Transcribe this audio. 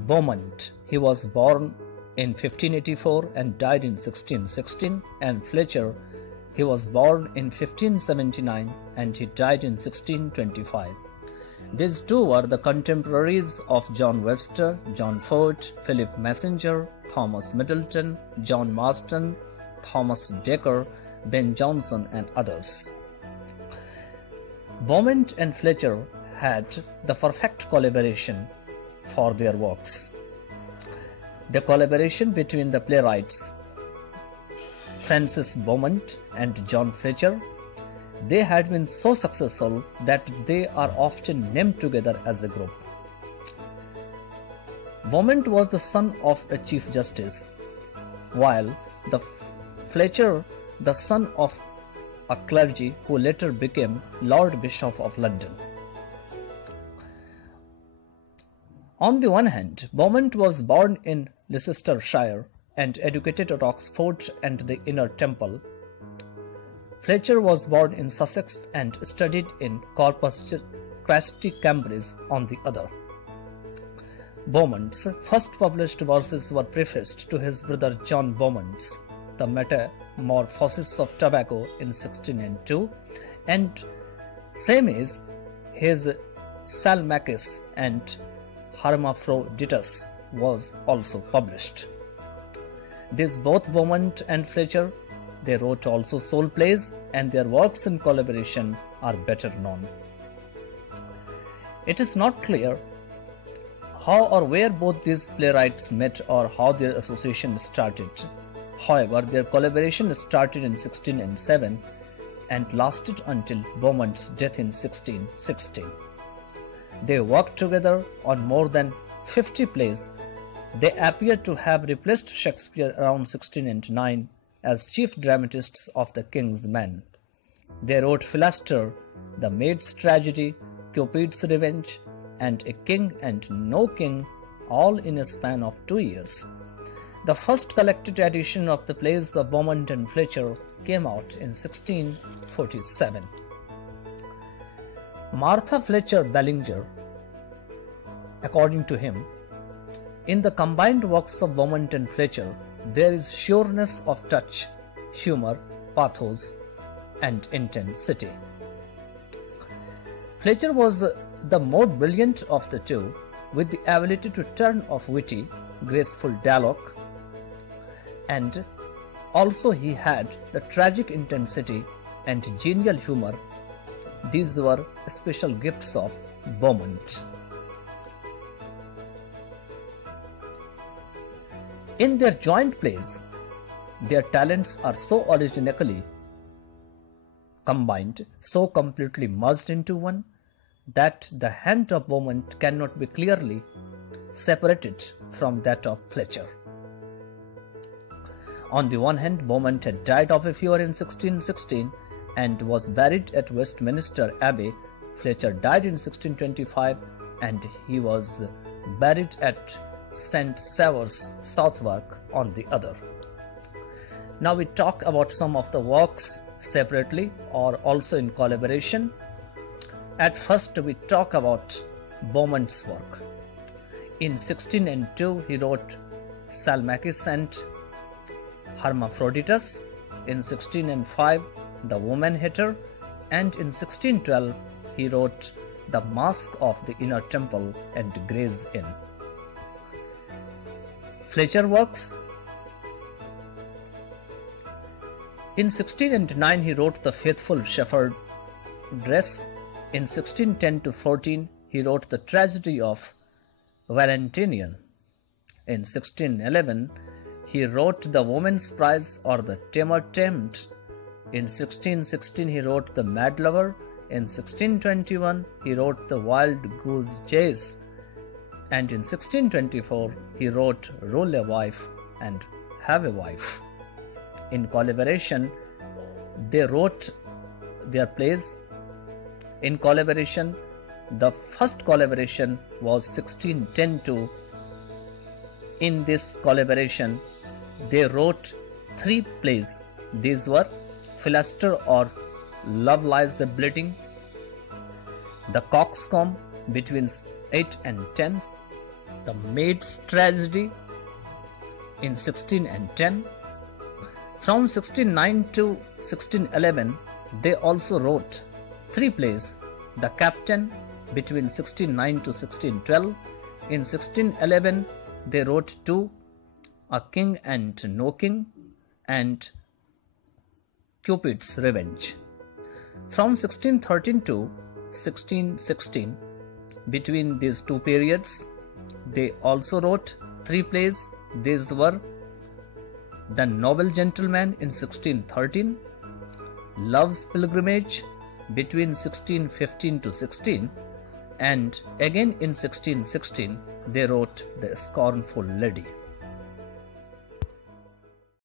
Beaumont, he was born in 1584 and died in 1616, and Fletcher, he was born in 1579 and he died in 1625. These two were the contemporaries of John Webster, John Ford, Philip Messenger, Thomas Middleton, John Marston, Thomas Dekker, Ben Jonson, and others. Beaumont and Fletcher had the perfect collaboration for their works. The collaboration between the playwrights Francis Beaumont and John Fletcher, they had been so successful that they are often named together as a group. Beaumont was the son of a Chief Justice, while the Fletcher the son of a clergy who later became Lord Bishop of London. On the one hand, Beaumont was born in Leicestershire and educated at Oxford and the Inner Temple. Fletcher was born in Sussex and studied in Corpus Christi, Cambridge on the other. Beaumont's first published verses were prefaced to his brother John Beaumont's The Metamorphosis of Tobacco in 1602, and same is his Salmachus and Hermaphroditus was also published. These both Beaumont and Fletcher, they wrote also soul plays, and their works in collaboration are better known. It is not clear how or where both these playwrights met or how their association started. However, their collaboration started in 1607 and lasted until Beaumont's death in 1616. They worked together on more than 50 plays. They appear to have replaced Shakespeare around 1609 as chief dramatists of the King's Men. They wrote Philaster, The Maid's Tragedy, Cupid's Revenge, and A King and No King, all in a span of 2 years. The first collected edition of the plays of Beaumont and Fletcher came out in 1647. Martha Fletcher Ballinger, according to him, in the combined works of Beaumont and Fletcher, there is sureness of touch, humor, pathos, and intensity. Fletcher was the more brilliant of the two, with the ability to turn off witty, graceful dialogue, and also he had the tragic intensity and genial humor. These were special gifts of Beaumont. In their joint plays, their talents are so originally combined, so completely merged into one, that the hand of Beaumont cannot be clearly separated from that of Fletcher. On the one hand, Beaumont had died of a fever in 1616 and was buried at Westminster Abbey. Fletcher died in 1625 and he was buried at St. Savers, Southwark on the other. Now we talk about some of the works separately or also in collaboration. At first we talk about Beaumont's work. In 1602 he wrote Salmachus and Hermaphroditus, in 1605 The Woman Hater, and in 1612 he wrote The Mask of the Inner Temple and Gray's Inn. Fletcher works. In 1609 he wrote The Faithful Shepherdess. In 1610-14 he wrote The Tragedy of Valentinian. In 1611 he wrote The Woman's Prize or The Tamer Tamed. In 1616 he wrote The Mad Lover. In 1621 he wrote The Wild Goose Chase. And in 1624 he wrote Rule a Wife and Have a Wife. In collaboration, they wrote their plays. In collaboration, the first collaboration was 1610-2. In this collaboration, they wrote 3 plays. These were Philaster or Love Lies the Bleeding, The Coxcomb between 8 and 10, The Maid's Tragedy in 1610. From 1609 to 1611, they also wrote 3 plays, The Captain between 1609 to 1612. In 1611, they wrote 2, A King and No King and Cupid's Revenge. From 1613 to 1616, between these 2 periods, they also wrote 3 plays. These were The Noble Gentleman in 1613, Love's Pilgrimage between 1615 to 16, and again in 1616 they wrote The Scornful Lady.